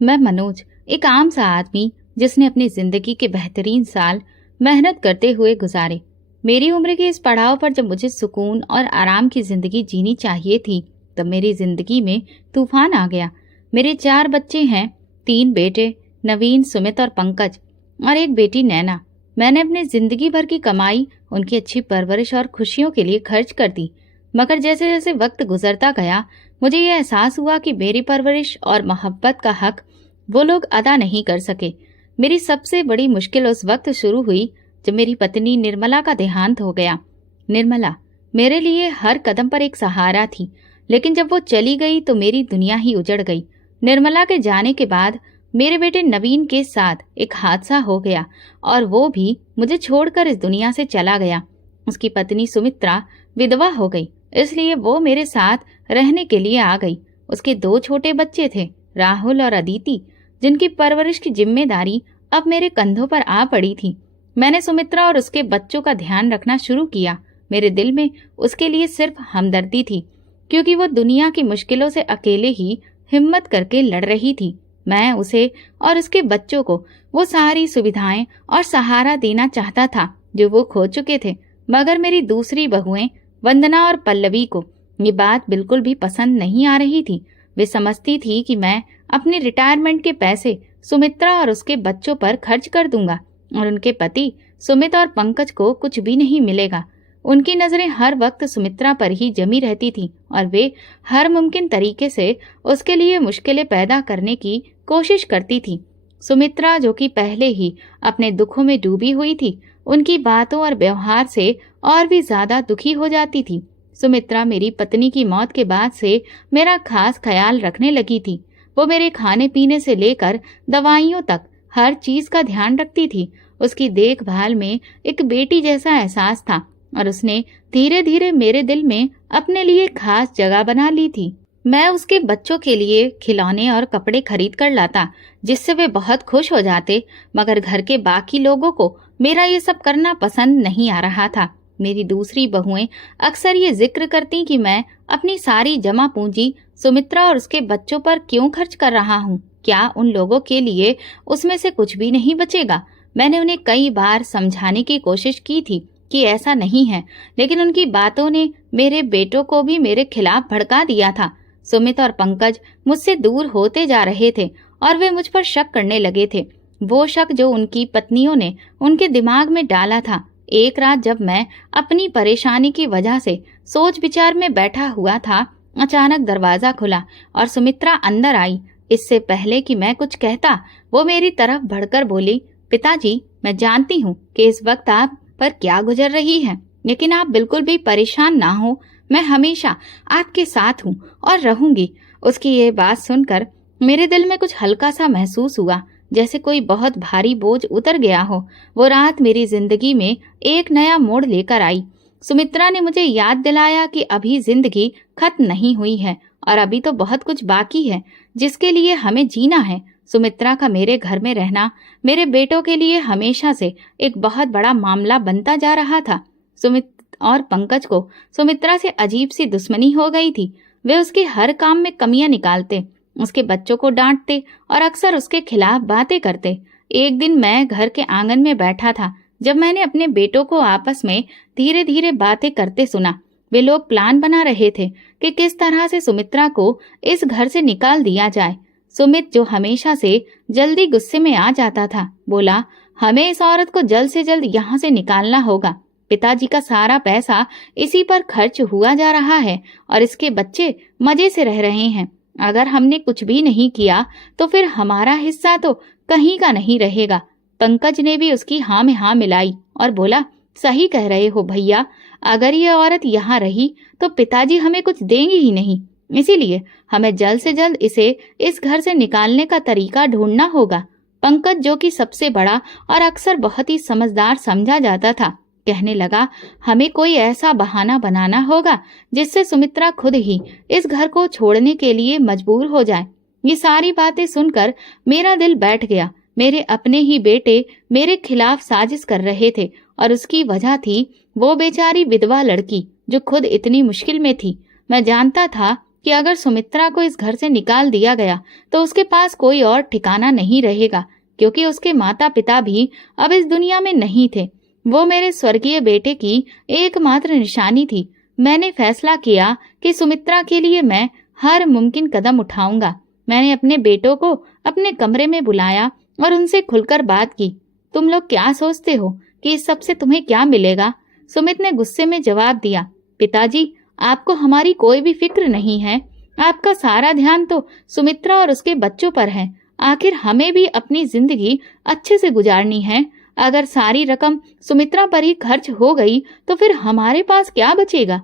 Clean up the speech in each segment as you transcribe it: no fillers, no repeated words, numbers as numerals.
मैं मनोज, एक आम सा आदमी जिसने अपनी जिंदगी के बेहतरीन साल मेहनत करते हुए गुजारे। मेरी उम्र के इस पड़ाव पर जब मुझे सुकून और आराम की जिंदगी जीनी चाहिए थी, तब मेरी जिंदगी में तूफान आ गया। मेरे 4 बच्चे हैं, 3 बेटे नवीन, सुमित और पंकज, और एक बेटी नैना। मैंने अपनी जिंदगी भर की कमाई उनकी अच्छी परवरिश और खुशियों के लिए खर्च कर दी। मगर जैसे जैसे वक्त गुजरता गया, मुझे यह एहसास हुआ कि मेरी परवरिश और मोहब्बत का हक वो लोग अदा नहीं कर सके। मेरी सबसे बड़ी मुश्किल उस वक्त शुरू हुई जब मेरी पत्नी निर्मला का देहांत हो गया। निर्मला मेरे लिए हर कदम पर एक सहारा थी, लेकिन जब वो चली गई तो मेरी दुनिया ही उजड़ गई। निर्मला के जाने के बाद मेरे बेटे नवीन के साथ एक हादसा हो गया और वो भी मुझे छोड़कर इस दुनिया से चला गया। उसकी पत्नी सुमित्रा विधवा हो गई, इसलिए वो मेरे साथ रहने के लिए आ गई। उसके 2 छोटे बच्चे थे, राहुल और अदिति, जिनकी परवरिश की जिम्मेदारी अब मेरे कंधों पर आ पड़ी थी। मैंने सुमित्रा और उसके बच्चों का ध्यान रखना शुरू किया। मेरे दिल में उसके लिए सिर्फ हमदर्दी थी, क्योंकि वो दुनिया की मुश्किलों से अकेले ही हिम्मत करके लड़ रही थी। मैं उसे और उसके बच्चों को वो सारी सुविधाएं और सहारा देना चाहता था जो वो खो चुके थे। मगर मेरी दूसरी बहुएं वंदना और पल्लवी को ये बात बिल्कुल भी पसंद नहीं आ रही थी। वे समझती थी कि मैं अपने रिटायरमेंट के पैसे सुमित्रा और उसके बच्चों पर खर्च कर दूंगा और उनके पति सुमित और पंकज को कुछ भी नहीं मिलेगा। उनकी नजरें हर वक्त सुमित्रा पर ही जमी रहती थी और वे हर मुमकिन तरीके से उसके लिए मुश्किलें पैदा करने की कोशिश करती थी। सुमित्रा, जो कि पहले ही अपने दुखों में डूबी हुई थी, उनकी बातों और व्यवहार से और भी ज्यादा दुखी हो जाती थी। सुमित्रा मेरी पत्नी की मौत के बाद से मेरा खास ख्याल रखने लगी थी। वो मेरे खाने पीने से लेकर दवाइयों तक हर चीज का ध्यान रखती थी। उसकी देखभाल में एक बेटी जैसा एहसास था और उसने धीरे धीरे मेरे दिल में अपने लिए खास जगह बना ली थी। मैं उसके बच्चों के लिए खिलौने और कपड़े खरीद कर लाता, जिससे वे बहुत खुश हो जाते। मगर घर के बाकी लोगों को मेरा ये सब करना पसंद नहीं आ रहा था। मेरी दूसरी बहुएं अक्सर ये जिक्र करती कि मैं अपनी सारी जमा पूंजी सुमित्रा और उसके बच्चों पर क्यों खर्च कर रहा हूँ। क्या उन लोगों के लिए उसमें से कुछ भी नहीं बचेगा? मैंने उन्हें कई बार समझाने की कोशिश की थी कि ऐसा नहीं है, लेकिन उनकी बातों ने मेरे बेटों को भी मेरे खिलाफ भड़का दिया था। सुमित और पंकज मुझसे दूर होते जा रहे थे और वे मुझ पर शक करने लगे थे, वो शक जो उनकी पत्नियों ने उनके दिमाग में डाला था। एक रात जब मैं अपनी परेशानी की वजह से सोच विचार में बैठा हुआ था, अचानक दरवाजा खुला और सुमित्रा अंदर आई। इससे पहले कि मैं कुछ कहता, वो मेरी तरफ बढ़कर बोली, पिताजी, मैं जानती हूँ कि इस वक्त आप पर क्या गुजर रही है, लेकिन आप बिल्कुल भी परेशान ना हो। मैं हमेशा आपके साथ हूँ और रहूंगी। उसकी ये बात सुनकर मेरे दिल में कुछ हल्का सा महसूस हुआ, जैसे कोई बहुत भारी बोझ उतर गया हो। वो रात मेरी जिंदगी में एक नया मोड़ लेकर आई। सुमित्रा ने मुझे याद दिलाया कि अभी जिंदगी खत्म नहीं हुई है और अभी तो बहुत कुछ बाकी है जिसके लिए हमें जीना है। सुमित्रा का मेरे घर में रहना मेरे बेटों के लिए हमेशा से एक बहुत बड़ा मामला बनता जा रहा था। सुमित और पंकज को सुमित्रा से अजीब सी दुश्मनी हो गई थी। वे उसके हर काम में कमियां निकालते, उसके बच्चों को डांटते और अक्सर उसके खिलाफ बातें करते। एक दिन मैं घर के आंगन में बैठा था जब मैंने अपने बेटों को आपस में धीरे धीरे बातें करते सुना। वे लोग प्लान बना रहे थे कि किस तरह से सुमित्रा को इस घर से निकाल दिया जाए। सुमित, जो हमेशा से जल्दी गुस्से में आ जाता था, बोला, हमें इस औरत को जल्द से जल्द यहाँ से निकालना होगा। पिताजी का सारा पैसा इसी पर खर्च हुआ जा रहा है और इसके बच्चे मजे से रह रहे हैं। अगर हमने कुछ भी नहीं किया तो फिर हमारा हिस्सा तो कहीं का नहीं रहेगा। पंकज ने भी उसकी हाँ में हाँ मिलाई और बोला, सही कह रहे हो भैया, अगर ये औरत यहाँ रही तो पिताजी हमें कुछ देंगे ही नहीं, इसीलिए हमें जल्द से जल्द इसे इस घर से निकालने का तरीका ढूंढना होगा। पंकज, जो कि सबसे बड़ा और अक्सर बहुत ही समझदार समझा जाता था, कहने लगा, हमें कोई ऐसा बहाना बनाना होगा जिससे सुमित्रा खुद ही इस घर को छोड़ने के लिए मजबूर हो जाए। ये सारी बातें सुनकर मेरा दिल बैठ गया। मेरे अपने ही बेटे मेरे खिलाफ साजिश कर रहे थे और उसकी वजह थी वो बेचारी विधवा लड़की जो खुद इतनी मुश्किल में थी। मैं जानता था कि अगर सुमित्रा को इस घर से निकाल दिया गया तो उसके पास कोई और ठिकाना नहीं रहेगा, क्योंकि उसके माता पिता भी अब इस दुनिया में नहीं थे। वो मेरे स्वर्गीय बेटे की एकमात्र निशानी थी। मैंने फैसला किया कि सुमित्रा के लिए मैं हर मुमकिन कदम उठाऊंगा। मैंने अपने बेटों को अपने कमरे में बुलाया और उनसे खुलकर बात की। तुम लोग क्या सोचते हो कि इस सब से तुम्हें क्या मिलेगा? सुमित ने गुस्से में जवाब दिया, पिताजी, आपको हमारी कोई भी फिक्र नहीं है। आपका सारा ध्यान तो सुमित्रा और उसके बच्चों पर है। आखिर हमें भी अपनी जिंदगी अच्छे से गुजारनी है। अगर सारी रकम सुमित्रा पर ही खर्च हो गई तो फिर हमारे पास क्या बचेगा?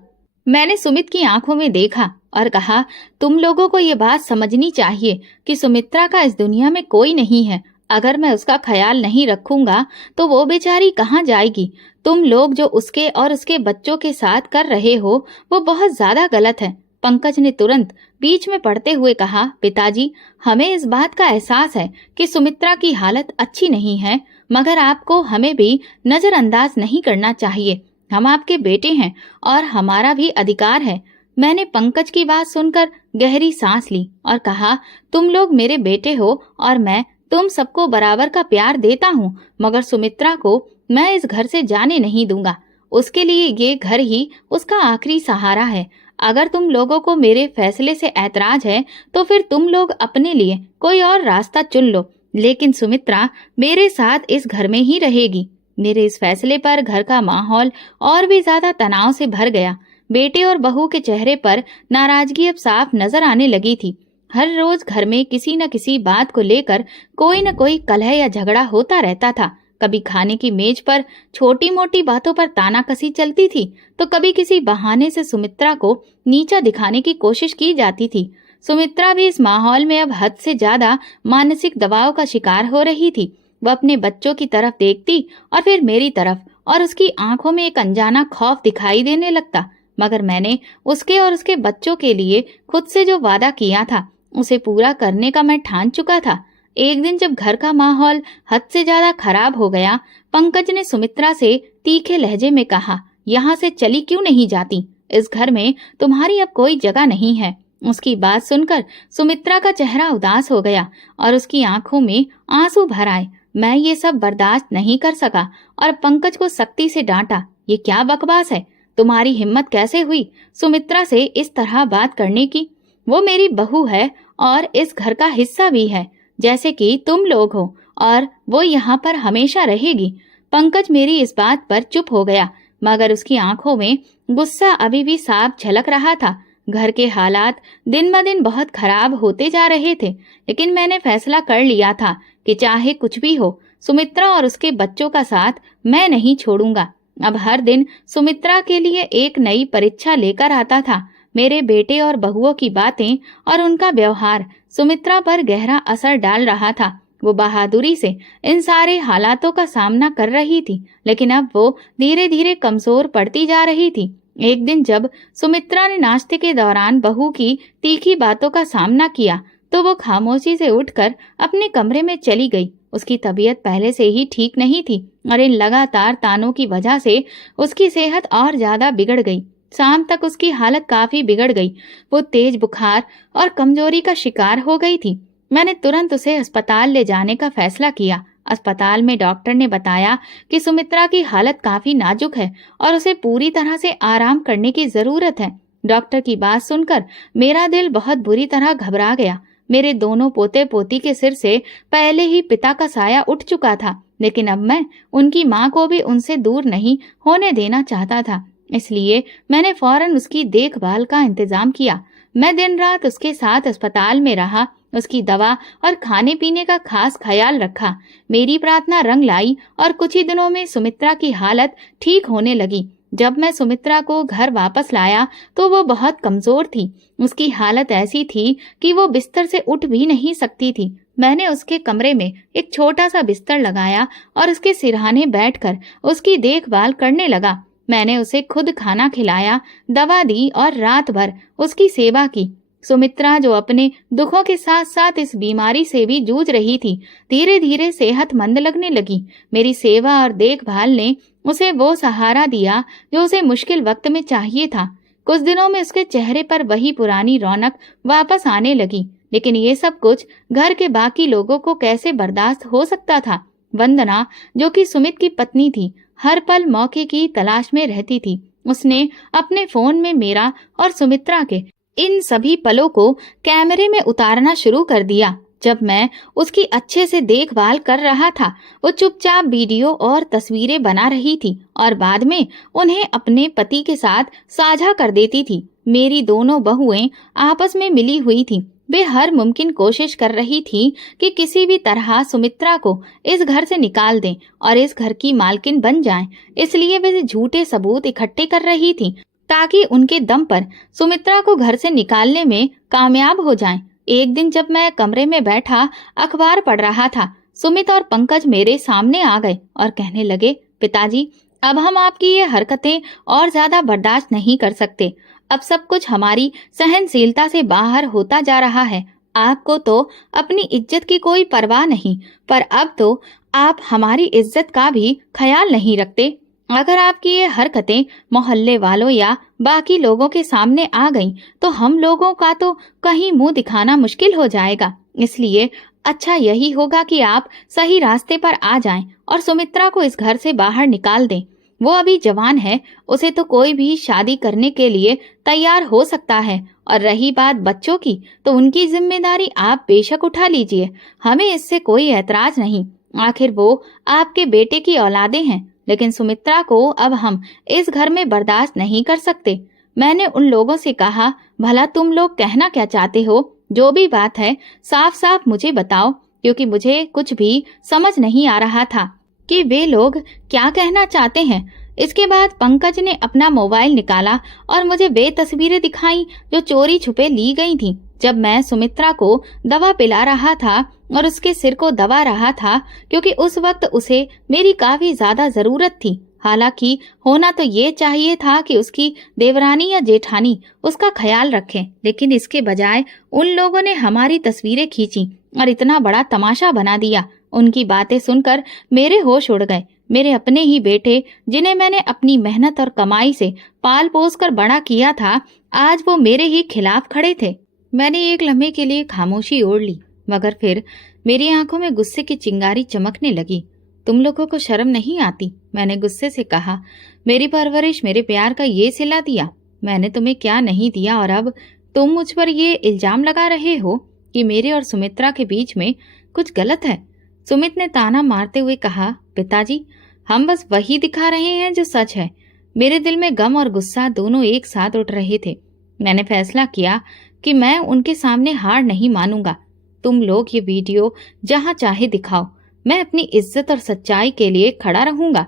मैंने सुमित की आंखों में देखा और कहा, तुम लोगों को ये बात समझनी चाहिए कि सुमित्रा का इस दुनिया में कोई नहीं है। अगर मैं उसका ख्याल नहीं रखूंगा तो वो बेचारी कहाँ जाएगी? तुम लोग जो उसके और उसके बच्चों के साथ कर रहे हो वो बहुत ज्यादा गलत है। पंकज ने तुरंत बीच में पड़ते हुए कहा, पिताजी, हमें इस बात का एहसास है कि सुमित्रा की हालत अच्छी नहीं है, मगर आपको हमें भी नजरअंदाज नहीं करना चाहिए। हम आपके बेटे हैं और हमारा भी अधिकार है। मैंने पंकज की बात सुनकर गहरी सांस ली और कहा, तुम लोग मेरे बेटे हो और मैं तुम सबको बराबर का प्यार देता हूँ, मगर सुमित्रा को मैं इस घर से जाने नहीं दूंगा। उसके लिए ये घर ही उसका आखिरी सहारा है। अगर तुम लोगों को मेरे फैसले से ऐतराज है तो फिर तुम लोग अपने लिए कोई और रास्ता चुन लो, लेकिन सुमित्रा मेरे साथ इस घर में ही रहेगी। मेरे इस फैसले पर घर का माहौल और भी ज्यादा तनाव से भर गया। बेटे और बहू के चेहरे पर नाराजगी अब साफ नजर आने लगी थी। हर रोज घर में किसी न किसी बात को लेकर कोई न कोई कलह या झगड़ा होता रहता था। कभी खाने की मेज पर छोटी मोटी बातों पर तानाकसी चलती थी तो कभी किसी बहाने से सुमित्रा को नीचा दिखाने की कोशिश की जाती थी। सुमित्रा भी इस माहौल में अब हद से ज्यादा मानसिक दबाव का शिकार हो रही थी। वह अपने बच्चों की तरफ देखती और फिर मेरी तरफ, और उसकी आंखों में एक अनजाना खौफ दिखाई देने लगता। मगर मैंने उसके और उसके बच्चों के लिए खुद से जो वादा किया था उसे पूरा करने का मैं ठान चुका था। एक दिन जब घर का माहौल हद से ज्यादा खराब हो गया, पंकज ने सुमित्रा से तीखे लहजे में कहा, यहाँ से चली क्यों नहीं जाती? इस घर में तुम्हारी अब कोई जगह नहीं है। उसकी बात सुनकर सुमित्रा का चेहरा उदास हो गया और उसकी आंखों में आंसू भर आए। मैं ये सब बर्दाश्त नहीं कर सका और पंकज को सख्ती से डांटा, ये क्या बकवास है? तुम्हारी हिम्मत कैसे हुई सुमित्रा से इस तरह बात करने की? वो मेरी बहू है और इस घर का हिस्सा भी है, जैसे कि तुम लोग हो, और वो यहाँ पर हमेशा रहेगी। पंकज मेरी इस बात पर चुप हो गया, मगर उसकी आंखों में गुस्सा अभी भी साफ झलक रहा था। घर के हालात दिन ब दिन बहुत खराब होते जा रहे थे, लेकिन मैंने फैसला कर लिया था कि चाहे कुछ भी हो, सुमित्रा और उसके बच्चों का साथ मैं नहीं छोड़ूंगा। अब हर दिन सुमित्रा के लिए एक नई परीक्षा लेकर आता था। मेरे बेटे और बहुओं की बातें और उनका व्यवहार सुमित्रा पर गहरा असर डाल रहा था। वो बहादुरी से इन सारे हालातों का सामना कर रही थी, लेकिन अब वो धीरे धीरे कमजोर पड़ती जा रही थी। एक दिन जब सुमित्रा ने नाश्ते के दौरान बहू की तीखी बातों का सामना किया तो वो खामोशी से उठकर अपने कमरे में चली गई। उसकी तबीयत पहले से ही ठीक नहीं थी और इन लगातार तानों की वजह से उसकी सेहत और ज्यादा बिगड़ गई। शाम तक उसकी हालत काफी बिगड़ गई। वो तेज बुखार और कमजोरी का शिकार हो गई थी। मैंने तुरंत उसे अस्पताल ले जाने का फैसला किया। अस्पताल में डॉक्टर ने बताया कि सुमित्रा की हालत काफी नाजुक है और उसे पूरी तरह से आराम करने की जरूरत है। डॉक्टर की बात सुनकर मेरा दिल बहुत बुरी तरह घबरा गया। मेरे दोनों पोते पोती के सिर से पहले ही पिता का साया उठ चुका था, लेकिन अब मैं उनकी माँ को भी उनसे दूर नहीं होने देना चाहता था। इसलिए मैंने फौरन उसकी देखभाल का इंतजाम किया। मैं दिन रात उसके साथ अस्पताल में रहा, उसकी दवा और खाने पीने का खास ख्याल रखा। मेरी प्रार्थना रंग लाई और कुछ ही दिनों में सुमित्रा की हालत ठीक होने लगी। जब मैं सुमित्रा को घर वापस लाया तो वो बहुत कमजोर थी। उसकी हालत ऐसी थी कि वो बिस्तर से उठ भी नहीं सकती थी। मैंने उसके कमरे में एक छोटा सा बिस्तर लगाया और उसके सिरहाने बैठकर उसकी देखभाल करने लगा। मैंने उसे खुद खाना खिलाया, दवा दी और रात भर उसकी सेवा की। सुमित्रा, जो अपने दुखों के साथ साथ इस बीमारी से भी जूझ रही थी, धीरे धीरे सेहतमंद लगने लगी। मेरी सेवा और देखभाल ने उसे वो सहारा दिया जो उसे मुश्किल वक्त में चाहिए था। कुछ दिनों में उसके चेहरे पर वही पुरानी रौनक वापस आने लगी। लेकिन ये सब कुछ घर के बाकी लोगों को कैसे बर्दाश्त हो सकता था। वंदना, जो कि सुमित की पत्नी थी, हर पल मौके की तलाश में रहती थी। उसने अपने फोन में मेरा और सुमित्रा के इन सभी पलों को कैमरे में उतारना शुरू कर दिया। जब मैं उसकी अच्छे से देखभाल कर रहा था, वो चुपचाप वीडियो और तस्वीरें बना रही थी और बाद में उन्हें अपने पति के साथ साझा कर देती थी। मेरी दोनों बहुएं आपस में मिली हुई थी। वे हर मुमकिन कोशिश कर रही थी कि किसी भी तरह सुमित्रा को इस घर से निकाल दें और इस घर की मालकिन बन जाएं। इसलिए वे झूठे सबूत इकट्ठे कर रही थी ताकि उनके दम पर सुमित्रा को घर से निकालने में कामयाब हो जाएं। एक दिन जब मैं कमरे में बैठा अखबार पढ़ रहा था, सुमित और पंकज मेरे सामने आ गए और कहने लगे, पिताजी, अब हम आपकी ये हरकतें और ज्यादा बर्दाश्त नहीं कर सकते। अब सब कुछ हमारी सहनशीलता से बाहर होता जा रहा है। आपको तो अपनी इज्जत की कोई परवाह नहीं, पर अब तो आप हमारी इज्जत का भी ख्याल नहीं रखते। अगर आपकी ये हरकतें मोहल्ले वालों या बाकी लोगों के सामने आ गईं, तो हम लोगों का तो कहीं मुंह दिखाना मुश्किल हो जाएगा। इसलिए अच्छा यही होगा कि आप सही रास्ते पर आ जाएं और सुमित्रा को इस घर से बाहर निकाल दें। वो अभी जवान है, उसे तो कोई भी शादी करने के लिए तैयार हो सकता है। और रही बात बच्चों की, तो उनकी जिम्मेदारी आप बेशक उठा लीजिए, हमें इससे कोई ऐतराज नहीं। आखिर वो आपके बेटे की औलादे हैं। लेकिन सुमित्रा को अब हम इस घर में बर्दाश्त नहीं कर सकते। मैंने उन लोगों से कहा, भला तुम लोग कहना क्या चाहते हो? जो भी बात है साफ साफ मुझे बताओ, क्योंकि मुझे कुछ भी समझ नहीं आ रहा था कि वे लोग क्या कहना चाहते हैं। इसके बाद पंकज ने अपना मोबाइल निकाला और मुझे वे तस्वीरें दिखाई जो चोरी छुपे ली गई थीं। जब मैं सुमित्रा को दवा पिला रहा था और उसके सिर को दबा रहा था, क्योंकि उस वक्त उसे मेरी काफी ज्यादा जरूरत थी। हालांकि होना तो ये चाहिए था कि उसकी देवरानी या जेठानी उसका ख्याल रखें, लेकिन इसके बजाय उन लोगों ने हमारी तस्वीरें खींची और इतना बड़ा तमाशा बना दिया। उनकी बातें सुनकर मेरे होश उड़ गए। मेरे अपने ही बेटे, जिन्हें मैंने अपनी मेहनत और कमाई से पाल पोस कर बड़ा किया था, आज वो मेरे ही खिलाफ खड़े थे। मैंने एक लम्हे के लिए खामोशी ओढ़ ली, मगर फिर मेरी आंखों में गुस्से की चिंगारी चमकने लगी। तुम लोगों को शर्म नहीं आती? मैंने गुस्से से कहा। मेरी परवरिश, मेरे प्यार का ये सिला दिया। मैंने तुम्हें क्या नहीं दिया और अब तुम मुझ पर ये इल्जाम लगा रहे हो कि मेरे और सुमित्रा के बीच में कुछ गलत है। सुमित ने ताना मारते हुए कहा, पिताजी, हम बस वही दिखा रहे हैं जो सच है। मेरे दिल में गम और गुस्सा दोनों एक साथ उठ रहे थे। मैंने फैसला किया कि मैं उनके सामने हार नहीं मानूंगा। तुम लोग ये वीडियो जहां चाहे दिखाओ, मैं अपनी इज्जत और सच्चाई के लिए खड़ा रहूंगा।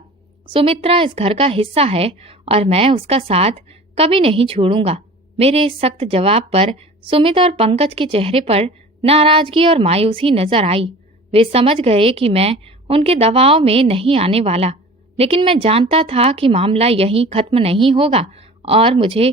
सुमित्रा इस घर का हिस्सा है और मैं उसका साथ कभी नहीं छोड़ूंगा। मेरे इस सख्त जवाब पर सुमित और पंकज के चेहरे पर नाराजगी और मायूसी नजर आई। वे समझ गए कि मैं उनके दबाव में नहीं आने वाला, लेकिन मैं जानता था कि मामला यहीं खत्म नहीं होगा और मुझे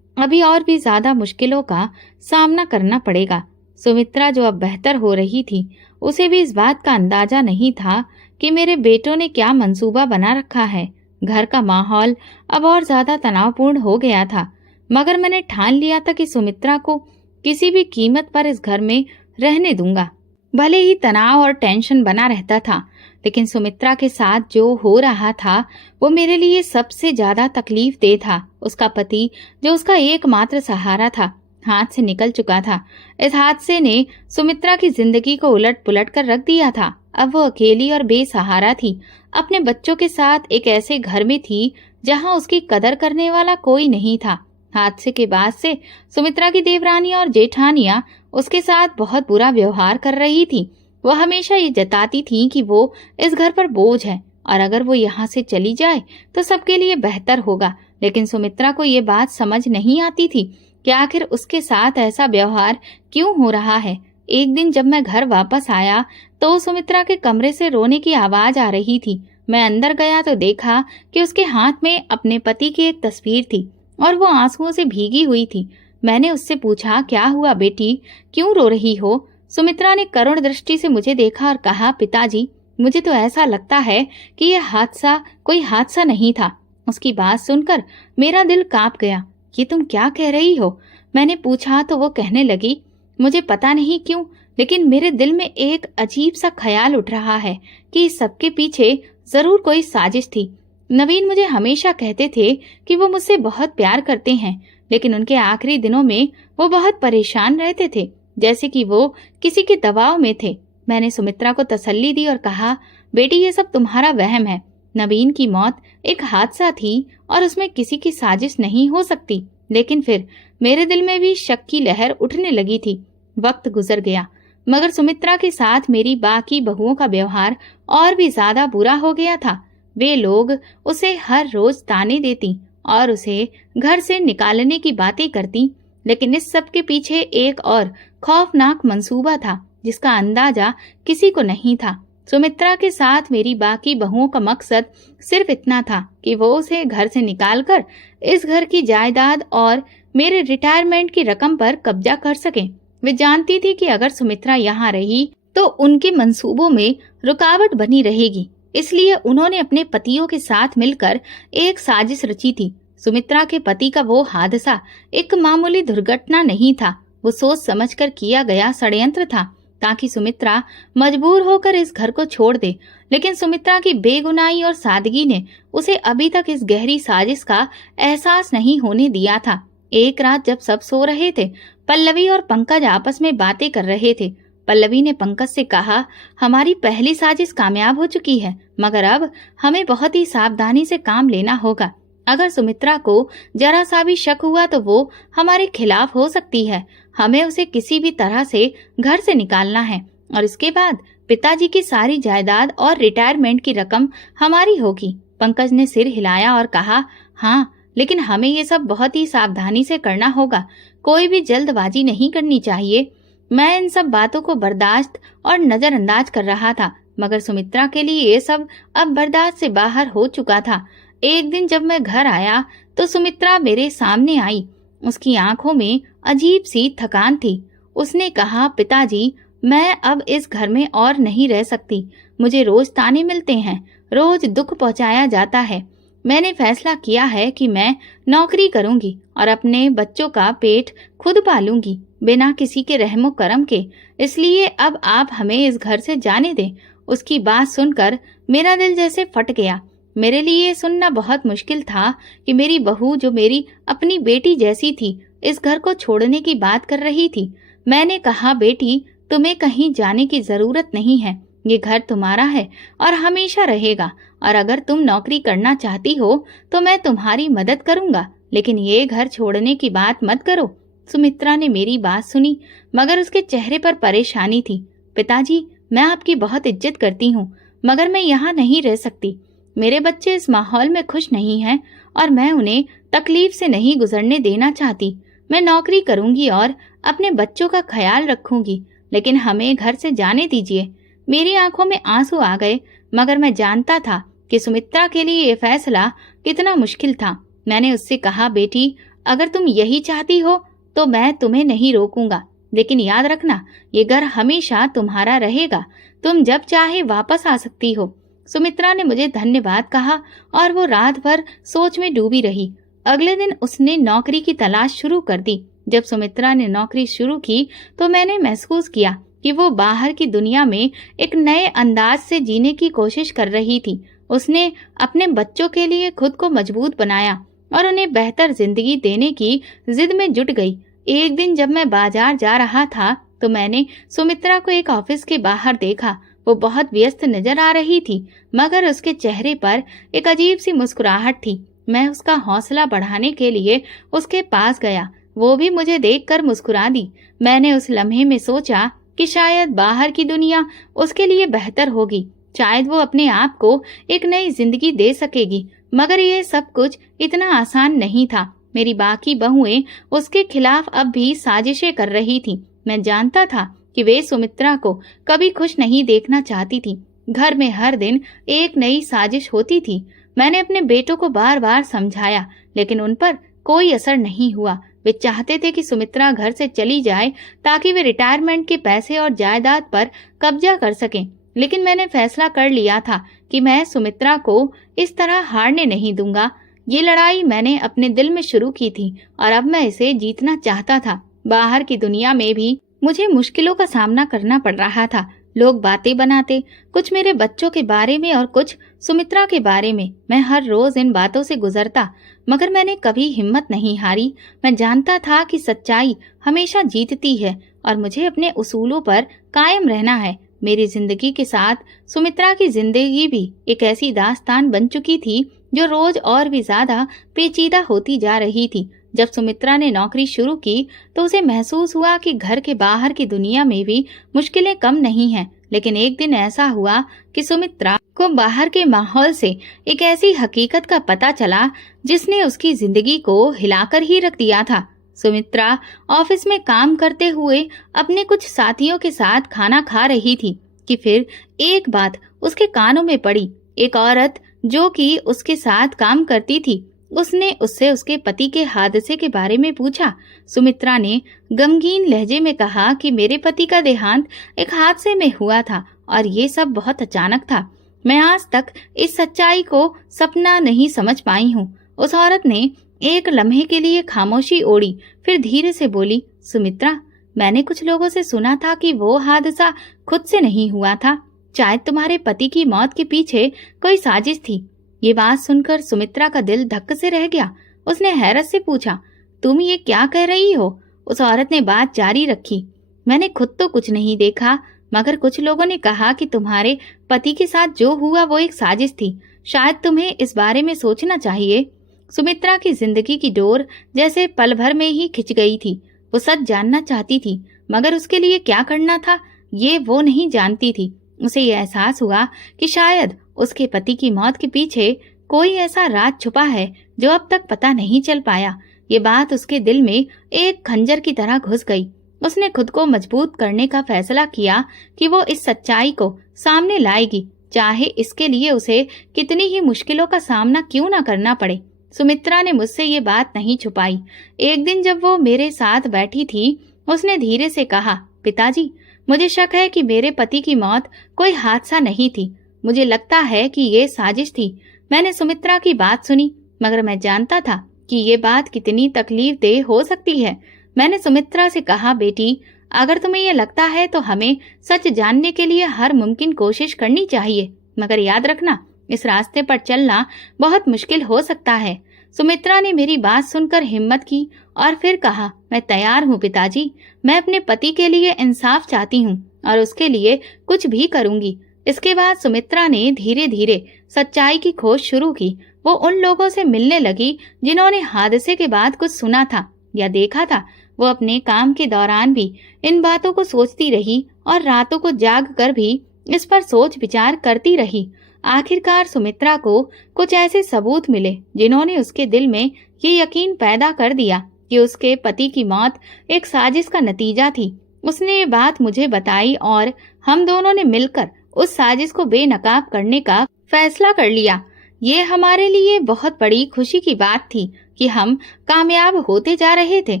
अभी और भी ज्यादा मुश्किलों का सामना करना पड़ेगा। सुमित्रा, जो अब बेहतर हो रही थी, उसे भी इस बात का अंदाजा नहीं था कि मेरे बेटों ने क्या मंसूबा बना रखा है। घर का माहौल अब और ज्यादा तनावपूर्ण हो गया था, मगर मैंने ठान लिया था कि सुमित्रा को किसी भी कीमत पर इस घर में रहने दूंगा। भले ही तनाव और टेंशन बना रहता था, लेकिन सुमित्रा के साथ जो हो रहा था वो मेरे लिए सबसे ज्यादा तकलीफ दे था। उसका पति, जो उसका एकमात्र सहारा था, हाथ से निकल चुका था। इस हादसे ने सुमित्रा की जिंदगी को उलट पुलट कर रख दिया था। अब वो अकेली और बेसहारा थी। अपने बच्चों के साथ एक ऐसे घर में थी जहां उसकी कदर करने वाला कोई नहीं था। हादसे के बाद से सुमित्रा की देवरानी और जेठानियां उसके साथ बहुत बुरा व्यवहार कर रही थी। वो हमेशा ये जताती थी कि वो इस घर पर बोझ है और अगर वो यहाँ से चली जाए तो सबके लिए बेहतर होगा। लेकिन सुमित्रा को ये बात समझ नहीं आती थी कि आखिर उसके साथ ऐसा व्यवहार क्यों हो रहा है। एक दिन जब मैं घर वापस आया तो सुमित्रा के कमरे से रोने की आवाज आ रही थी। मैं अंदर गया तो देखा कि उसके हाथ में अपने पति की एक तस्वीर थी और वो आंसुओं से भीगी हुई थी। मैंने उससे पूछा, क्या हुआ बेटी, क्यों रो रही हो? सुमित्रा ने करुण दृष्टि से मुझे देखा और कहा, पिताजी, मुझे तो ऐसा लगता है कि यह हादसा कोई हादसा नहीं था। उसकी बात सुनकर मेरा दिल कांप गया। ये तुम क्या कह रही हो? मैंने पूछा तो वो कहने लगी, मुझे पता नहीं क्यों, लेकिन मेरे दिल में एक अजीब सा ख्याल उठ रहा है कि इस सबके पीछे जरूर कोई साजिश थी। नवीन मुझे हमेशा कहते थे कि वो मुझसे बहुत प्यार करते हैं, लेकिन उनके आखिरी दिनों में वो बहुत परेशान रहते थे, जैसे कि वो किसी के दबाव में थे। मैंने सुमित्रा को तसल्ली दी और कहा, बेटी ये सब तुम्हारा वहम है। नवीन की मौत एक हादसा थी और उसमें किसी की साजिश नहीं हो सकती। लेकिन फिर मेरे दिल में भी शक की लहर उठने लगी थी। वक्त गुजर गया, मगर सुमित्रा के साथ मेरी बाकी बहुओं का व्यवहार और भी ज्यादा बुरा हो गया था। वे लोग उसे हर रोज ताने देती और उसे घर से निकालने की बातें करती, लेकिन इस सब के पीछे एक और खौफनाक मंसूबा था जिसका अंदाजा किसी को नहीं था। सुमित्रा के साथ मेरी बाकी बहुओं का मकसद सिर्फ इतना था कि वो उसे घर से निकालकर इस घर की जायदाद और मेरे रिटायरमेंट की रकम पर कब्जा कर सकें। वे जानती थी कि अगर सुमित्रा यहाँ रही तो उनके मंसूबों में रुकावट बनी रहेगी, इसलिए उन्होंने अपने पतियों के साथ मिलकर एक साजिश रची थी। सुमित्रा के पति का वो हादसा एक मामूली दुर्घटना नहीं था, वो सोच समझकर किया गया षड्यंत्र था ताकि सुमित्रा मजबूर होकर इस घर को छोड़ दे। लेकिन सुमित्रा की बेगुनाही और सादगी ने उसे अभी तक इस गहरी साजिश का एहसास नहीं होने दिया था। एक रात जब सब सो रहे थे, पल्लवी और पंकज आपस में बातें कर रहे थे। पल्लवी ने पंकज से कहा, हमारी पहली साजिश कामयाब हो चुकी है, मगर अब हमें बहुत ही सावधानी से काम लेना होगा। अगर सुमित्रा को जरा सा भी शक हुआ तो वो हमारे खिलाफ हो सकती है। हमें उसे किसी भी तरह से घर से निकालना है और इसके बाद पिताजी की सारी जायदाद और रिटायरमेंट की रकम हमारी होगी। पंकज ने सिर हिलाया और कहा, हाँ, लेकिन हमें ये सब बहुत ही सावधानी से करना होगा, कोई भी जल्दबाजी नहीं करनी चाहिए। मैं इन सब बातों को बर्दाश्त और नजरअंदाज कर रहा था, मगर सुमित्रा के लिए ये सब अब बर्दाश्त से बाहर हो चुका था। एक दिन जब मैं घर आया तो सुमित्रा मेरे सामने आई। उसकी आंखों में अजीब सी थकान थी। उसने कहा, पिताजी, मैं अब इस घर में और नहीं रह सकती। मुझे रोज ताने मिलते हैं, रोज दुख पहुंचाया जाता है। मैंने फैसला किया है कि मैं नौकरी करूंगी और अपने बच्चों का पेट खुद पालूंगी बिना किसी के रहमो करम के। इसलिए अब आप हमें इस घर से जाने दें। उसकी बात सुनकर मेरा दिल जैसे फट गया। मेरे लिए ये सुनना बहुत मुश्किल था कि मेरी बहू, जो मेरी अपनी बेटी जैसी थी, इस घर को छोड़ने की बात कर रही थी। मैंने कहा, बेटी, तुम्हें कहीं जाने की जरूरत नहीं है। ये घर तुम्हारा है और हमेशा रहेगा, और अगर तुम नौकरी करना चाहती हो तो मैं तुम्हारी मदद करूंगा, लेकिन ये घर छोड़ने की बात मत करो। सुमित्रा ने मेरी बात सुनी, मगर उसके चेहरे पर परेशानी थी। पिताजी, मैं आपकी बहुत इज्जत करती हूँ, मगर मैं यहाँ नहीं रह सकती। मेरे बच्चे इस माहौल में खुश नहीं हैं और मैं उन्हें तकलीफ से नहीं गुजरने देना चाहती। मैं नौकरी करूंगी और अपने बच्चों का ख्याल रखूंगी, लेकिन हमें घर से जाने दीजिए। मेरी आंखों में आंसू आ गए, मगर मैं जानता था कि सुमित्रा के लिए ये फैसला कितना मुश्किल था। मैंने उससे कहा, बेटी, अगर तुम यही चाहती हो तो मैं तुम्हें नहीं रोकूंगा, लेकिन याद रखना, ये घर हमेशा तुम्हारा रहेगा। तुम जब चाहे वापस आ सकती हो। सुमित्रा ने मुझे धन्यवाद कहा और वो रात भर सोच में डूबी रही। अगले दिन उसने नौकरी की तलाश शुरू कर दी। जब सुमित्रा ने नौकरी शुरू की तो मैंने महसूस किया कि वो बाहर की दुनिया में एक नए अंदाज से जीने की कोशिश कर रही थी। उसने अपने बच्चों के लिए खुद को मजबूत बनाया और उन्हें बेहतर जिंदगी देने की जिद में जुट गई। एक दिन जब मैं बाजार जा रहा था तो मैंने सुमित्रा को एक ऑफिस के बाहर देखा। वो बहुत व्यस्त नजर आ रही थी, मगर उसके चेहरे पर एक अजीब सी मुस्कुराहट थी। मैं उसका हौसला बढ़ाने के लिए उसके पास गया। वो भी मुझे देखकर मुस्कुरा दी। मैंने उस लम्हे में सोचा कि शायद बाहर की दुनिया उसके लिए बेहतर होगी, शायद वो अपने आप को एक नई जिंदगी दे सकेगी। मगर ये सब कुछ इतना आसान नहीं था। मेरी बाकी बहुएं उसके खिलाफ अब भी साजिशें कर रही थीं। मैं जानता था कि वे सुमित्रा को कभी खुश नहीं देखना चाहती थी। घर में हर दिन एक नई साजिश होती थी। मैंने अपने बेटों को बार बार समझाया, लेकिन उन पर कोई असर नहीं हुआ। वे चाहते थे कि सुमित्रा घर से चली जाए ताकि वे रिटायरमेंट के पैसे और जायदाद पर कब्जा कर सकें। लेकिन मैंने फैसला कर लिया था कि मैं सुमित्रा को इस तरह हारने नहीं दूंगा। ये लड़ाई मैंने अपने दिल में शुरू की थी और अब मैं इसे जीतना चाहता था। बाहर की दुनिया में भी मुझे मुश्किलों का सामना करना पड़ रहा था। लोग बातें बनाते, कुछ मेरे बच्चों के बारे में और कुछ सुमित्रा के बारे में। मैं हर रोज इन बातों से गुजरता, मगर मैंने कभी हिम्मत नहीं हारी। मैं जानता था कि सच्चाई हमेशा जीतती है और मुझे अपने उसूलों पर कायम रहना है। मेरी जिंदगी के साथ सुमित्रा की जिंदगी भी एक ऐसी दास्तान बन चुकी थी जो रोज और भी ज्यादा पेचीदा होती जा रही थी। जब सुमित्रा ने नौकरी शुरू की तो उसे महसूस हुआ कि घर के बाहर की दुनिया में भी मुश्किलें कम नहीं हैं। लेकिन एक दिन ऐसा हुआ कि सुमित्रा को बाहर के माहौल से एक ऐसी हकीकत का पता चला जिसने उसकी जिंदगी को हिलाकर ही रख दिया था। सुमित्रा ऑफिस में काम करते हुए अपने कुछ साथियों के साथ खाना खा रही थी कि फिर एक बात उसके कानों में पड़ी। एक औरत जो कि उसके साथ काम करती थी, उसने उससे उसके पति के हादसे के बारे में पूछा। सुमित्रा ने गमगीन लहजे में कहा कि मेरे पति का देहांत एक हादसे में हुआ था और ये सब बहुत अचानक था। मैं आज तक इस सच्चाई को सपना नहीं समझ पाई हूँ। उस औरत ने एक लम्हे के लिए खामोशी ओढ़ी, फिर धीरे से बोली, सुमित्रा, मैंने कुछ लोगों से सुना था कि वो हादसा खुद से नहीं हुआ था। शायद तुम्हारे पति की मौत के पीछे कोई साजिश थी। ये बात सुनकर सुमित्रा का दिल धक्क से रह गया। उसने हैरत से पूछा, तुम ये क्या कह रही हो? उस औरत ने बात जारी रखी, मैंने खुद तो कुछ नहीं देखा, मगर कुछ लोगों ने कहा कि तुम्हारे पति के साथ जो हुआ वो एक साजिश थी। शायद तुम्हें इस बारे में सोचना चाहिए। सुमित्रा की जिंदगी की डोर जैसे पल भर में ही खिंच गई थी। वो सच जानना चाहती थी, मगर उसके लिए क्या करना था ये वो नहीं जानती थी। उसे ये एहसास हुआ कि शायद उसके पति की मौत के पीछे कोई ऐसा राज छुपा है जो अब तक पता नहीं चल पाया। ये बात उसके दिल में एक खंजर की तरह घुस गई। उसने खुद को मजबूत करने का फैसला किया कि वो इस सच्चाई को सामने लाएगी, चाहे इसके लिए उसे कितनी ही मुश्किलों का सामना क्यों न करना पड़े। सुमित्रा ने मुझसे ये बात नहीं छुपाई। एक दिन जब वो मेरे साथ बैठी थी, उसने धीरे से कहा, पिताजी, मुझे शक है कि मेरे पति की मौत कोई हादसा नहीं थी। मुझे लगता है कि ये साजिश थी। मैंने सुमित्रा की बात सुनी, मगर मैं जानता था कि ये बात कितनी तकलीफदेह हो सकती है। मैंने सुमित्रा से कहा, बेटी, अगर तुम्हें ये लगता है तो हमें सच जानने के लिए हर मुमकिन कोशिश करनी चाहिए, मगर याद रखना, इस रास्ते पर चलना बहुत मुश्किल हो सकता है। सुमित्रा ने मेरी बात सुनकर हिम्मत की और फिर कहा, मैं तैयार हूँ पिताजी। मैं अपने पति के लिए इंसाफ चाहती हूँ और उसके लिए कुछ भी करूंगी। इसके बाद सुमित्रा ने धीरे धीरे सच्चाई की खोज शुरू की। वो उन लोगों से मिलने लगी जिन्होंने हादसे के बाद कुछ सुना था या देखा था। वो अपने काम के दौरान भी इन बातों को सोचती रही और रातों को जाग कर भी इस पर सोच विचार करती रही। आखिरकार सुमित्रा को कुछ ऐसे सबूत मिले जिन्होंने उसके दिल में ये यकीन पैदा कर दिया कि उसके पति की मौत एक साजिश का नतीजा थी। उसने ये बात मुझे बताई और हम दोनों ने मिलकर उस साजिश को बेनकाब करने का फैसला कर लिया। ये हमारे लिए बहुत बड़ी खुशी की बात थी कि हम कामयाब होते जा रहे थे।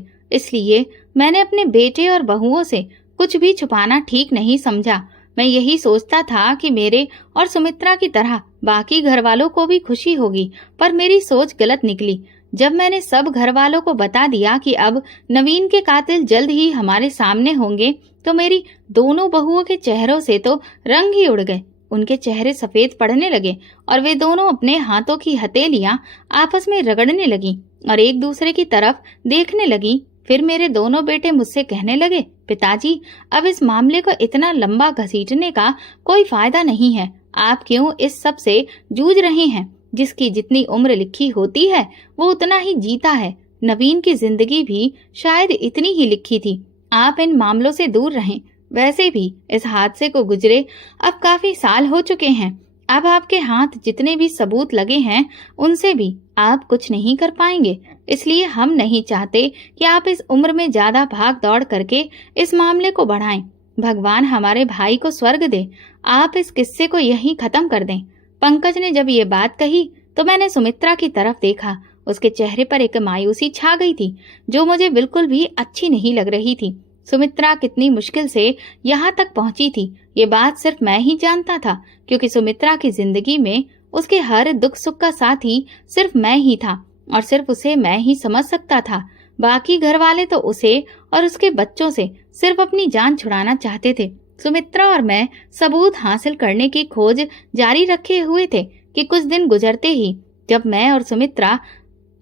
इसलिए मैंने अपने बेटे और बहुओं से कुछ भी छुपाना ठीक नहीं समझा। मैं यही सोचता था कि मेरे और सुमित्रा की तरह बाकी घर वालों को भी खुशी होगी, पर मेरी सोच गलत निकली। जब मैंने सब घर वालों को बता दिया कि अब नवीन के कातिल जल्द ही हमारे सामने होंगे, तो मेरी दोनों बहुओं के चेहरों से तो रंग ही उड़ गए। उनके चेहरे सफेद पड़ने लगे और वे दोनों अपने हाथों की हथेलियां आपस में रगड़ने लगी और एक दूसरे की तरफ देखने लगी। फिर मेरे दोनों बेटे मुझसे कहने लगे, पिताजी, अब इस मामले को इतना लंबा घसीटने का कोई फायदा नहीं है। आप क्यों इस सब से जूझ रहे हैं? जिसकी जितनी उम्र लिखी होती है वो उतना ही जीता है। नवीन की जिंदगी भी शायद इतनी ही लिखी थी। आप इन मामलों से दूर रहें। वैसे भी इस हादसे को गुजरे अब काफी साल हो चुके हैं। अब आपके हाथ जितने भी सबूत लगे हैं उनसे भी आप कुछ नहीं कर पाएंगे। इसलिए हम नहीं चाहते कि आप इस उम्र में ज्यादा भाग दौड़ करके इस मामले को बढ़ाएं। भगवान हमारे भाई को स्वर्ग दे। आप इस किस्से को यहीं खत्म कर दें। पंकज ने जब ये बात कही तो मैंने सुमित्रा की तरफ देखा। उसके चेहरे पर एक मायूसी छा गई थी जो मुझे बिल्कुल भी अच्छी नहीं लग रही थी। सुमित्रा कितनी मुश्किल से यहाँ तक पहुंची थी ये बात सिर्फ मैं ही जानता था, क्योंकि सुमित्रा की जिंदगी में उसके हर दुख सुख का साथी सिर्फ मैं ही था और सिर्फ उसे मैं ही समझ सकता था। बाकी घर वाले तो उसे और उसके बच्चों से सिर्फ अपनी जान छुड़ाना चाहते थे। सुमित्रा और मैं सबूत हासिल करने की खोज जारी रखे हुए थे कि कुछ दिन गुजरते ही जब मैं और सुमित्रा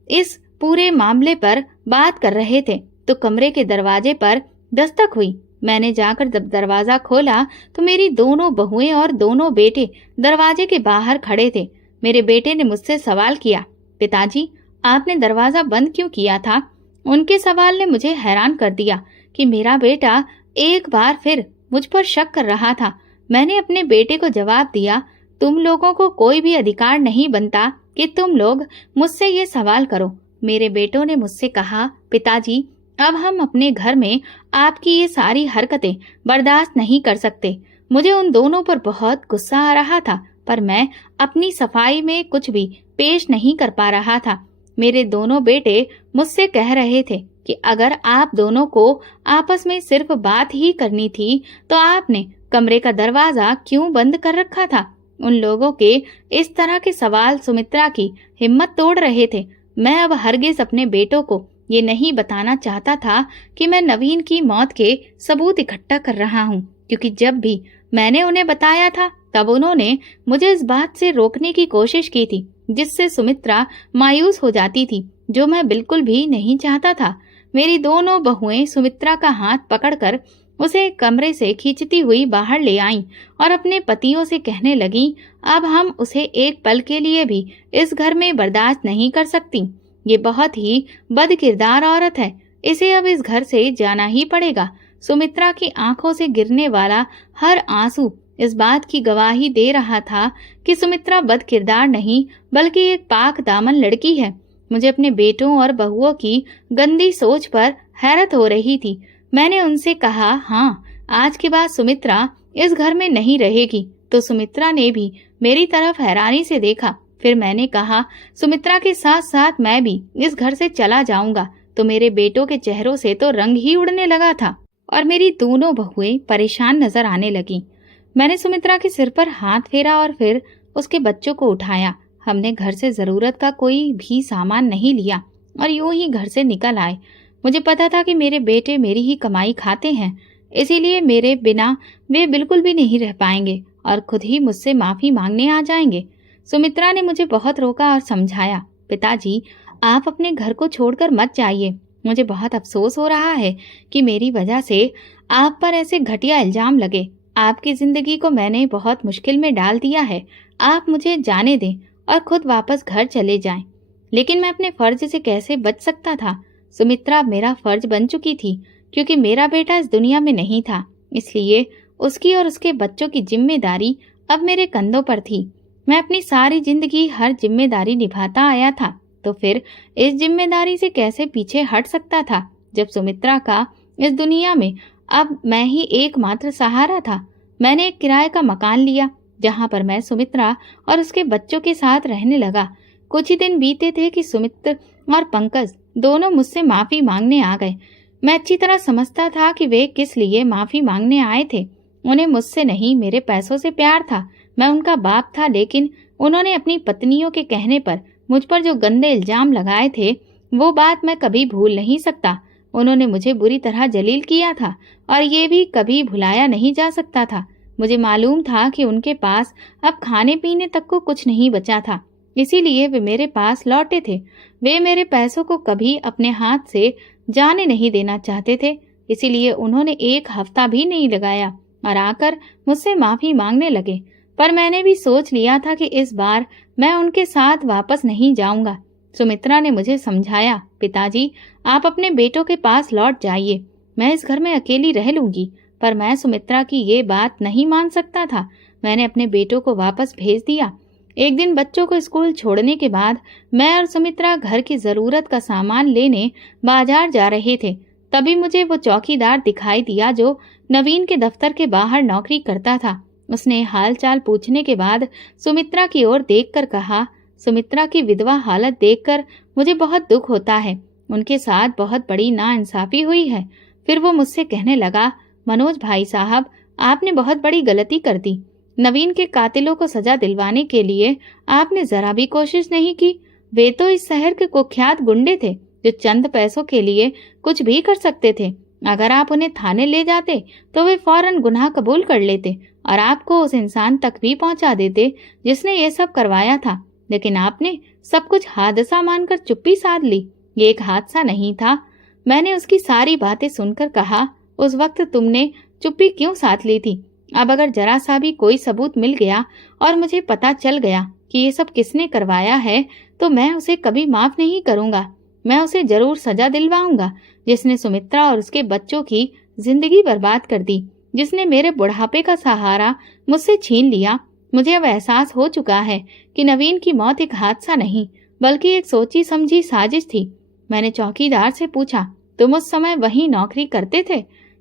इस पूरे मामले पर बात कर रहे थे तो कमरे के दरवाजे पर दस्तक हुई। मैंने जाकर जब दरवाजा खोला तो मेरी दोनों बहुएं और दोनों बेटे दरवाजे के बाहर खड़े थे। मेरे बेटे ने मुझसे सवाल किया, पिताजी आपने दरवाजा बंद क्यों किया था? उनके सवाल ने मुझे हैरान कर दिया कि मेरा बेटा एक बार फिर मुझ पर शक कर रहा था। मैंने अपने बेटे को जवाब दिया, तुम लोगों को कोई भी अधिकार नहीं बनता कि तुम लोग मुझसे ये सवाल करो। मेरे बेटों ने मुझसे कहा, पिताजी अब हम अपने घर में आपकी ये सारी हरकतें बर्दाश्त नहीं कर सकते। मुझे उन दोनों पर बहुत गुस्सा आ रहा था पर मैं अपनी सफाई में कुछ भी पेश नहीं कर पा रहा था। मेरे दोनों बेटे मुझसे कह रहे थे कि अगर आप दोनों को आपस में सिर्फ बात ही करनी थी तो आपने कमरे का दरवाजा क्यों बंद कर रखा था? उन लोगों के इस तरह के सवाल सुमित्रा की हिम्मत तोड़ रहे थे। मैं अब हरगिज अपने बेटों को ये नहीं बताना चाहता था कि मैं नवीन की मौत के सबूत इकट्ठा कर रहा हूँ, क्योंकि जब भी मैंने उन्हें बताया था तब उन्होंने मुझे इस बात से रोकने की कोशिश की थी जिससे सुमित्रा मायूस हो जाती थी, जो मैं बिल्कुल भी नहीं चाहता था। मेरी दोनों बहुएं सुमित्रा का हाथ पकड़कर उसे कमरे से खींचती हुई बाहर ले आईं और अपने पतियों से कहने लगीं, अब हम उसे एक पल के लिए भी इस घर में बर्दाश्त नहीं कर सकती। ये बहुत ही बदकिरदार औरत है, इसे अब इस घर से जाना ही पड़ेगा। सुमित्रा की आंखों से गिरने वाला हर आंसू इस बात की गवाही दे रहा था कि सुमित्रा बदकिरदार नहीं बल्कि एक पाक दामन लड़की है। मुझे अपने बेटों और बहुओं की गंदी सोच पर हैरत हो रही थी। मैंने उनसे कहा, हाँ आज के बाद सुमित्रा इस घर में नहीं रहेगी। तो सुमित्रा ने भी मेरी तरफ हैरानी से देखा। फिर मैंने कहा, सुमित्रा के साथ साथ मैं भी इस घर से चला जाऊंगा। तो मेरे बेटों के चेहरों से तो रंग ही उड़ने लगा था और मेरी दोनों बहुएं परेशान नजर आने लगी। मैंने सुमित्रा के सिर पर हाथ फेरा और फिर उसके बच्चों को उठाया। हमने घर से जरूरत का कोई भी सामान नहीं लिया और यूं ही घर से निकल आए। मुझे पता था कि मेरे बेटे मेरी ही कमाई खाते हैं, इसीलिए मेरे बिना वे बिल्कुल भी नहीं रह पाएंगे और खुद ही मुझसे माफी मांगने आ जाएंगे। सुमित्रा ने मुझे बहुत रोका और समझाया, पिताजी आप अपने घर को छोड़कर मत जाइए। मुझे बहुत अफसोस हो रहा है कि मेरी वजह से आप पर ऐसे घटिया इल्जाम लगे। आपकी जिंदगी को मैंने बहुत मुश्किल में डाल दिया है। आप मुझे जाने दें और खुद वापस घर चले जाएं। लेकिन मैं अपने फर्ज से कैसे बच सकता था? सुमित्रा मेरा फर्ज बन चुकी थी क्योंकि मेरा बेटा इस दुनिया में नहीं था, इसलिए उसकी और उसके बच्चों की जिम्मेदारी अब मेरे कंधों पर थी। मैं अपनी सारी जिंदगी हर जिम्मेदारी निभाता आया था, तो फिर इस जिम्मेदारी से कैसे पीछे हट सकता था जब सुमित्रा का इस दुनिया में अब मैं ही एकमात्र सहारा था। मैंने एक किराए का मकान लिया जहां पर मैं सुमित्रा और उसके बच्चों के साथ रहने लगा। कुछ ही दिन बीते थे कि सुमित्र और पंकज दोनों मुझसे माफी मांगने आ गए। मैं अच्छी तरह समझता था कि वे किस लिए माफी मांगने आए थे। उन्हें मुझसे नहीं मेरे पैसों से प्यार था। मैं उनका बाप था, लेकिन उन्होंने अपनी पत्नियों के कहने पर मुझ पर जो गंदे इल्जाम लगाए थे वो बात मैं कभी भूल नहीं सकता। उन्होंने मुझे बुरी तरह जलील किया था और ये भी कभी भुलाया नहीं जा सकता था। मुझे मालूम था कि उनके पास अब खाने पीने तक को कुछ नहीं बचा था, इसीलिए वे मेरे पास लौटे थे। वे मेरे पैसों को कभी अपने हाथ से जाने नहीं देना चाहते थे, इसीलिए उन्होंने एक हफ्ता भी नहीं लगाया और आकर मुझसे माफी मांगने लगे। पर मैंने भी सोच लिया था कि इस बार मैं उनके साथ वापस नहीं जाऊंगा। सुमित्रा ने मुझे समझाया, पिताजी आप अपने बेटों के पास लौट जाइए, मैं इस घर में अकेली रह लूंगी। पर मैं सुमित्रा की ये बात नहीं मान सकता था। मैंने अपने बेटों को वापस भेज दिया। एक दिन बच्चों को स्कूल छोड़ने के बाद मैं और सुमित्रा घर की जरूरत का सामान लेने बाजार जा रहे थे। तभी मुझे वो चौकीदार दिखाई दिया जो नवीन के दफ्तर के बाहर नौकरी करता था। उसने हालचाल पूछने के बाद सुमित्रा की ओर देखकर कहा, सुमित्रा की विधवा हालत देखकर मुझे बहुत दुख होता है। उनके साथ बहुत बड़ी नाइंसाफी हुई है। फिर वो मुझसे कहने लगा, मनोज भाई साहब आपने बहुत बड़ी गलती कर दी। नवीन के कातिलों को सजा दिलवाने के लिए आपने जरा भी कोशिश नहीं की। वे तो इस शहर के कुख्यात गुंडे थे जो चंद पैसों के लिए कुछ भी कर सकते थे। अगर आप उन्हें थाने ले जाते तो वे फौरन गुनाह कबूल कर लेते और आपको उस इंसान तक भी पहुंचा देते जिसने ये सब करवाया था। लेकिन आपने सब कुछ हादसा मानकर चुप्पी साध ली। ये एक हादसा नहीं था। मैंने उसकी सारी बातें सुनकर कहा, उस वक्त तुमने चुप्पी क्यों साध ली थी? अब अगर जरा सा भी कोई सबूत मिल गया और मुझे पता चल गया कि ये सब किसने करवाया है तो मैं उसे कभी माफ नहीं करूंगा। मैं उसे जरूर सजा दिलवाऊंगा जिसने सुमित्रा और उसके बच्चों की जिंदगी बर्बाद कर दी, जिसने मेरे बुढ़ापे का सहारा मुझसे छीन लिया। मुझे अब एहसास हो चुका है कि नवीन की मौत एक हादसा नहीं बल्कि एक सोची समझी साजिश थी। मैंने चौकीदार से पूछा, तुम उस समय वहीं नौकरी करते थे?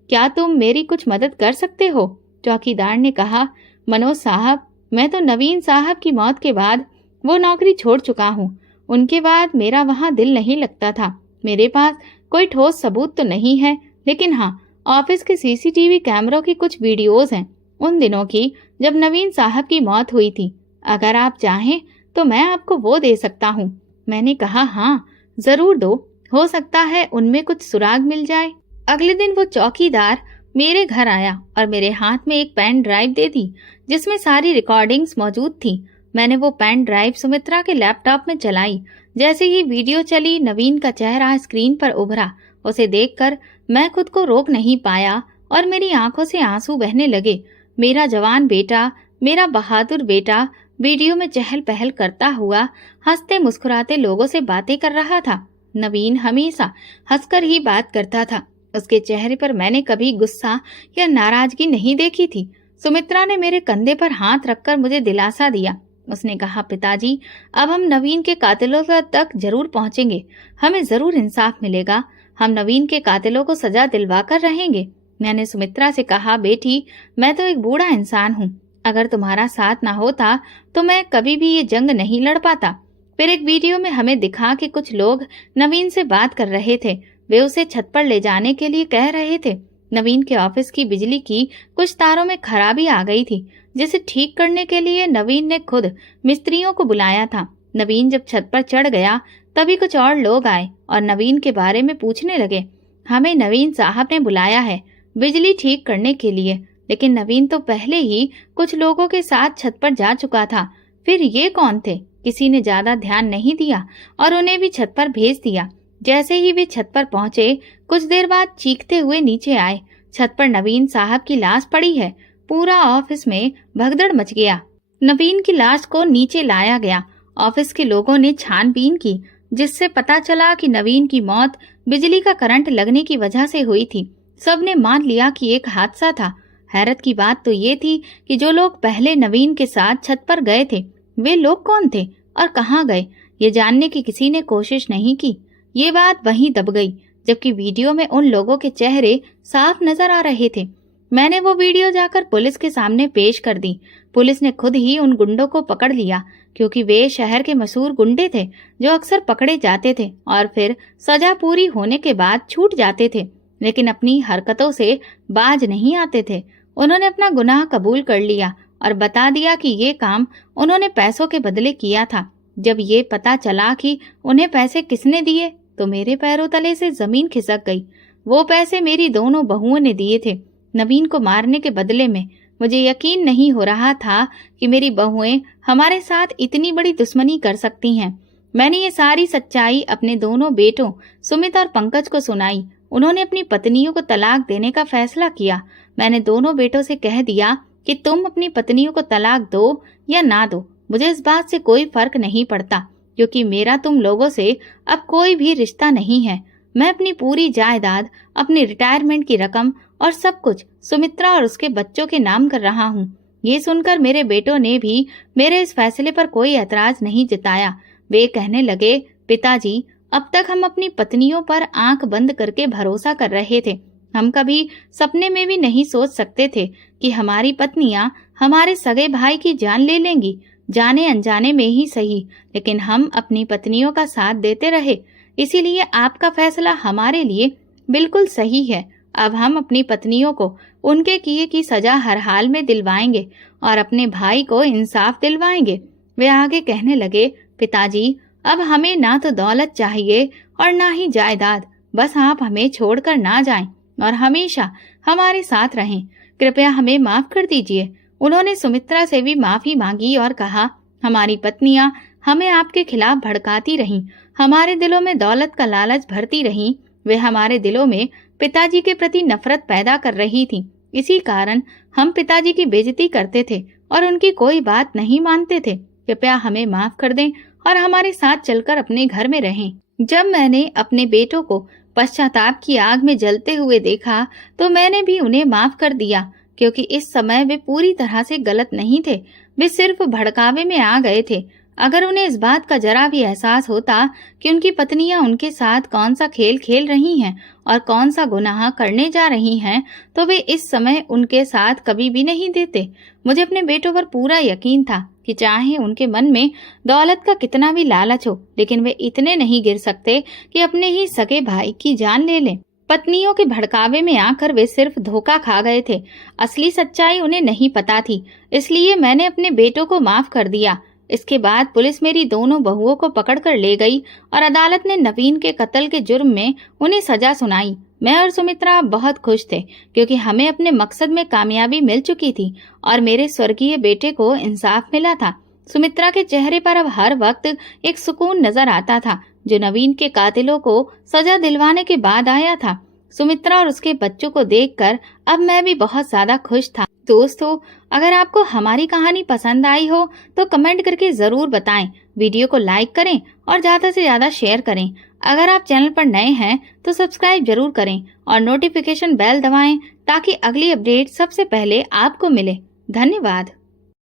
क्या तुम मेरी कुछ मदद कर सकते हो? चौकीदार ने कहा, मनोज साहब, मैं तो नवीन साहब की मौत के बाद वो नौकरी छोड़ चुका हूँ। उनके बाद मेरा वहाँ दिल नहीं लगता था। मेरे पास कोई ठोस सबूत तो नहीं है, लेकिन हाँ, ऑफिस के सीसीटीवी कैमरों की कुछ वीडियोज हैं उन दिनों की जब नवीन साहब की मौत हुई थी। अगर आप चाहें तो मैं आपको वो दे सकता हूँ। मैंने कहा, हाँ जरूर दो, हो सकता है उनमें कुछ सुराग मिल जाए। अगले दिन वो चौकीदार मेरे घर आया और मेरे हाथ में एक पेन ड्राइव दे दी जिसमें सारी रिकॉर्डिंग्स मौजूद थी। मैंने वो पेन ड्राइव सुमित्रा के लैपटॉप में चलाई। जैसे ही वीडियो चली, नवीन का चेहरा स्क्रीन पर उभरा। उसे देखकर मैं खुद को रोक नहीं पाया और मेरी आंखों से आंसू बहने लगे। मेरा जवान बेटा, मेरा बहादुर बेटा वीडियो में चहल पहल करता हुआ हंसते मुस्कुराते लोगों से बातें कर रहा था। नवीन हमेशा हंसकर ही बात करता था। उसके चेहरे पर मैंने कभी गुस्सा या नाराजगी नहीं देखी थी। सुमित्रा ने मेरे कंधे पर हाथ रखकर मुझे दिलासा दिया। उसने कहा, पिताजी, अब हम नवीन के कातिलों तक जरूर पहुंचेंगे। हमें जरूर इंसाफ मिलेगा। हम नवीन के कातिलों को सजा दिलवा कर रहेंगे। मैंने सुमित्रा से कहा, बेटी, मैं तो एक बूढ़ा इंसान हूँ। अगर तुम्हारा साथ ना होता तो मैं कभी भी ये जंग नहीं लड़ पाता। फिर एक वीडियो में हमें दिखा कि कुछ लोग नवीन से बात कर रहे थे। वे उसे छत पर ले जाने के लिए कह रहे थे। नवीन के ऑफिस की बिजली की कुछ तारों में खराबी आ गई थी, जिसे ठीक करने के लिए नवीन ने खुद मिस्त्रियों को बुलाया था। नवीन जब छत पर चढ़ गया तभी कुछ और लोग आए और नवीन के बारे में पूछने लगे। हमें नवीन साहब ने बुलाया है बिजली ठीक करने के लिए, लेकिन नवीन तो पहले ही कुछ लोगों के साथ छत पर जा चुका था। फिर ये कौन थे? किसी ने ज्यादा ध्यान नहीं दिया और उन्हें भी छत पर भेज दिया। जैसे ही वे छत पर पहुंचे, कुछ देर बाद चीखते हुए नीचे आए। छत पर नवीन साहब की लाश पड़ी है। पूरा ऑफिस में भगदड़ मच गया। नवीन की लाश को नीचे लाया गया। ऑफिस के लोगों ने छानबीन की, जिससे पता चला कि नवीन की मौत बिजली का करंट लगने की वजह से हुई थी। सबने मान लिया कि एक हादसा था। हैरत की बात तो ये थी कि जो लोग पहले नवीन के साथ छत पर गए थे, वे लोग कौन थे और कहाँ गए, ये जानने की किसी ने कोशिश नहीं की। ये बात वहीं दब गई, जबकि वीडियो में उन लोगों के चेहरे साफ नजर आ रहे थे। मैंने वो वीडियो जाकर पुलिस के सामने पेश कर दी। पुलिस ने खुद ही उन गुंडों को पकड़ लिया, क्योंकि वे शहर के मशहूर गुंडे थे जो अक्सर पकड़े जाते थे और फिर सजा पूरी होने के बाद छूट जाते थे, लेकिन अपनी हरकतों से बाज नहीं आते थे। उन्होंने अपना गुनाह कबूल कर लिया और बता दिया कि ये काम उन्होंने पैसों के बदले किया था। जब ये पता चला कि उन्हें पैसे किसने दिए तो मेरे पैरों तले से जमीन खिसक गई। वो पैसे मेरी दोनों बहुओं ने दिए थे नवीन को मारने के बदले में। मुझे यकीन नहीं हो रहा था कि मेरी बहुएं हमारे साथ इतनी बड़ी दुश्मनी कर सकती हैं। मैंने ये सारी सच्चाई अपने दोनों बेटों सुमित और पंकज को सुनाई। उन्होंने अपनी पत्नियों को तलाक देने का फैसला किया। मैंने दोनों बेटों से कह दिया कि तुम अपनी पत्नियों को तलाक दो या ना दो, मुझे इस बात से कोई फर्क नहीं पड़ता, क्योंकि मेरा तुम लोगों से अब कोई भी रिश्ता नहीं है। मैं अपनी पूरी जायदाद, अपनी रिटायरमेंट की रकम और सब कुछ सुमित्रा और उसके बच्चों के नाम कर रहा हूँ। ये सुनकर मेरे बेटों ने भी मेरे इस फैसले पर कोई ऐतराज नहीं जताया। वे कहने लगे, पिताजी, अब तक हम अपनी पत्नियों पर आंख बंद करके भरोसा कर रहे थे। हम कभी सपने में भी नहीं सोच सकते थे कि हमारी पत्नियां हमारे सगे भाई की जान ले लेंगी, जाने अनजाने में ही सही, लेकिन हम अपनी पत्नियों का साथ देते रहे। इसीलिए आपका फैसला हमारे लिए बिल्कुल सही है अब हम अपनी पत्नियों को उनके किए की सजा हर हाल में दिलवाएंगे और अपने भाई को इंसाफ दिलवाएंगे। वे आगे कहने लगे, पिताजी, अब हमें ना तो दौलत चाहिए और ना ही जायदाद, बस आप हमें छोड़कर ना जाएं और हमेशा हमारे साथ रहें। कृपया हमें माफ कर दीजिए। उन्होंने सुमित्रा से भी माफी मांगी और कहा, हमारी पत्नियां हमें आपके खिलाफ भड़काती रहीं, हमारे दिलों में दौलत का लालच भरती रहीं। वे हमारे दिलों में पिताजी के प्रति नफरत पैदा कर रही थीं। इसी कारण हम पिताजी की बेइज्जती करते थे और उनकी कोई बात नहीं मानते थे। कृपया हमें माफ कर दें और हमारे साथ चलकर अपने घर में रहें। जब मैंने अपने बेटों को पश्चाताप की आग में जलते हुए देखा तो मैंने भी उन्हें माफ कर दिया, क्योंकि इस समय वे पूरी तरह से गलत नहीं थे। वे सिर्फ भड़कावे में आ गए थे। अगर उन्हें इस बात का जरा भी एहसास होता कि उनकी पत्नियां उनके साथ कौन सा खेल खेल रही हैं और कौन सा गुनाह करने जा रही हैं, तो वे इस समय उनके साथ कभी भी नहीं देते। मुझे अपने बेटों पर पूरा यकीन था कि चाहे उनके मन में दौलत का कितना भी लालच हो, लेकिन वे इतने नहीं गिर सकते कि अपने ही सगे भाई की जान ले लें। पत्नियों के भड़कावे में आकर वे सिर्फ धोखा खा गए थे। असली सच्चाई उन्हें नहीं पता थी, इसलिए मैंने अपने बेटों को माफ कर दिया। इसके बाद पुलिस मेरी दोनों बहुओं को पकड़कर ले गई और अदालत ने नवीन के कत्ल के जुर्म में उन्हें सजा सुनाई। मैं और सुमित्रा बहुत खुश थे, क्योंकि हमें अपने मकसद में कामयाबी मिल चुकी थी और मेरे स्वर्गीय बेटे को इंसाफ मिला था। सुमित्रा के चेहरे पर अब हर वक्त एक सुकून नजर आता था, जो नवीन के कातिलों को सजा दिलवाने के बाद आया था। सुमित्रा और उसके बच्चों को देखकर अब मैं भी बहुत ज्यादा खुश था। दोस्तों, अगर आपको हमारी कहानी पसंद आई हो तो कमेंट करके जरूर बताएं। वीडियो को लाइक करें और ज्यादा से ज्यादा शेयर करें। अगर आप चैनल पर नए हैं तो सब्सक्राइब जरूर करें और नोटिफिकेशन बेल दबाएं ताकि अगली अपडेट सबसे पहले आपको मिले। धन्यवाद।